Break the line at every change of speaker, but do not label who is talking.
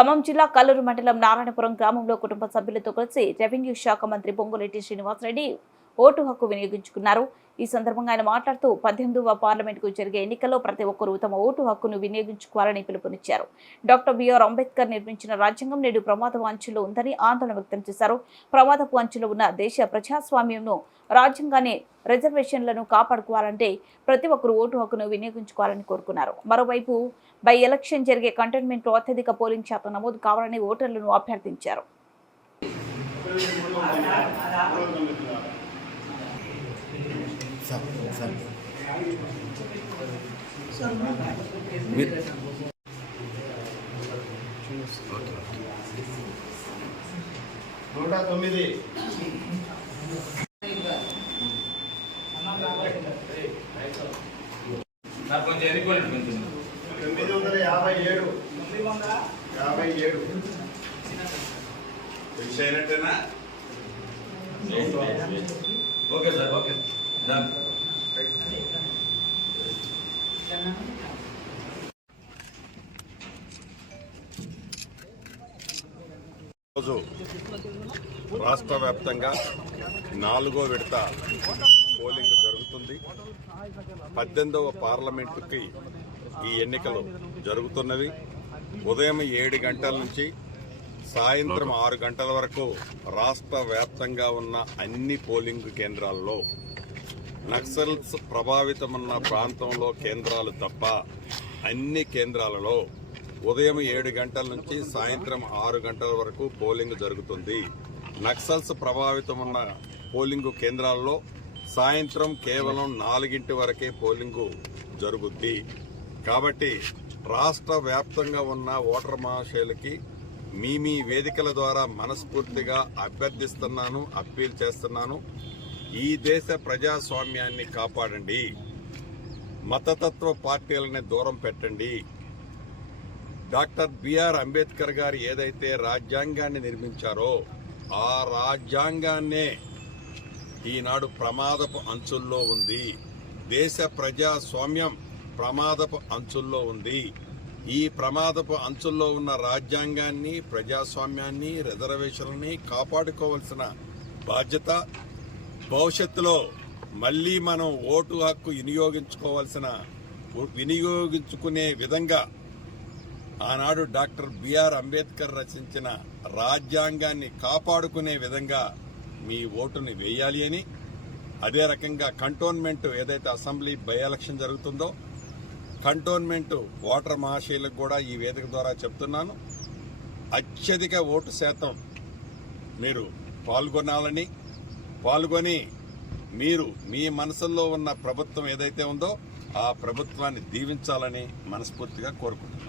ఖమ్మం జిల్లా కల్లూరు మండలం నారాయణపురం గ్రామంలో కుటుంబ సభ్యులతో కలిసి రెవెన్యూ శాఖ మంత్రి పొంగులేటి శ్రీనివాసరెడ్డి ఓటు హక్కు వినియోగించుకున్నారు. ఈ సందర్భంగా ఆయన మాట్లాడుతూ పద్దెనిమిదవ పార్లమెంటుకు జరిగే ఎన్నికల్లో ప్రతి ఒక్కరూ తమ ఓటు హక్కును వినియోగించుకోవాలని పిలుపునిచ్చారు. డాక్టర్ బిఆర్ అంబేద్కర్ నిర్మించిన రాజ్యాంగం నేడు ప్రమాదపు అంచులో ఉందని ఆందోళన వ్యక్తం చేశారు. ప్రమాదపు అంచులో ఉన్న దేశ ప్రజాస్వామ్యంను రాజ్యాంగాన్ని రిజర్వేషన్లను కాపాడుకోవాలంటే ప్రతి ఒక్కరూ ఓటు హక్కును వినియోగించుకోవాలని కోరుకున్నారు. మరోవైపు బై ఎలక్షన్ జరిగే కంటైన్మెంట్లో అత్యధిక పోలింగ్ శాతం నమోదు కావాలని ఓటర్లను అభ్యర్థించారు.
Sir sir.
నూట తొమ్మిది.
నాకు కొంచెం ఎన్నుకోండి కొంచెం.
తొమ్మిది వందల యాభై ఏడు. యాభై ఏడు.
Fix అయినట్టేనా? Okay sir okay. Done
రోజు రాష్ట్ర వ్యాప్తంగా నాలుగో విడత పోలింగ్ జరుగుతుంది. పద్దెనిమిదవ పార్లమెంటుకి ఈ ఎన్నికలు జరుగుతున్నవి. ఉదయం ఏడు గంటల నుంచి సాయంత్రం ఆరు గంటల వరకు రాష్ట్ర వ్యాప్తంగా ఉన్న అన్ని పోలింగ్ కేంద్రాల్లో నక్సల్స్ ప్రభావితమున్న ప్రాంతంలో కేంద్రాలు తప్ప అన్ని కేంద్రాలలో ఉదయం ఏడు గంటల నుంచి సాయంత్రం ఆరు గంటల వరకు పోలింగ్ జరుగుతుంది. నక్సల్స్ ప్రభావితం ఉన్న పోలింగ్ కేంద్రాల్లో సాయంత్రం కేవలం నాలుగింటి వరకే పోలింగు జరుగుద్ది. కాబట్టి రాష్ట్ర వ్యాప్తంగా ఉన్న ఓటర్ మహాశయులకి మీ మీ వేదికల ద్వారా మనస్ఫూర్తిగా అభ్యర్థిస్తున్నాను అప్పీల్ చేస్తున్నాను. ఈ దేశ ప్రజాస్వామ్యాన్ని కాపాడండి. మతతత్వ పార్టీలని దూరం పెట్టండి. డాక్టర్ బిఆర్ అంబేద్కర్ గారు ఏదైతే రాజ్యాంగాన్ని నిర్మించారో ఆ రాజ్యాంగాన్నే ఈనాడు ప్రమాదపు అంచుల్లో ఉంది. దేశ ప్రజాస్వామ్యం ప్రమాదపు అంచుల్లో ఉంది. ఈ ప్రమాదపు అంచుల్లో ఉన్న రాజ్యాంగాన్ని ప్రజాస్వామ్యాన్ని రిజర్వేషన్లని కాపాడుకోవాల్సిన బాధ్యత భవిష్యత్తులో మళ్ళీ మనం ఓటు హక్కు వినియోగించుకోవాల్సిన వినియోగించుకునే విధంగా ఆనాడు డాక్టర్ బిఆర్ అంబేద్కర్ రచించిన రాజ్యాంగాన్ని కాపాడుకునే విధంగా మీ ఓటుని వేయాలి అని అదే రకంగా కంటోన్మెంట్ ఏదైతే అసెంబ్లీ బై ఎలక్షన్ జరుగుతుందో కంటోన్మెంట్ ఓటర్ మహాశయులకు కూడా ఈ వేదిక ద్వారా చెప్తున్నాను. అత్యధిక ఓటు శాతం మీరు పాల్గొనాలని పాల్గొని మీరు మీ మనసుల్లో ఉన్న ప్రభుత్వం ఏదైతే ఉందో ఆ ప్రభుత్వాన్ని దీవించాలని మనస్ఫూర్తిగా కోరుకుంటున్నాను.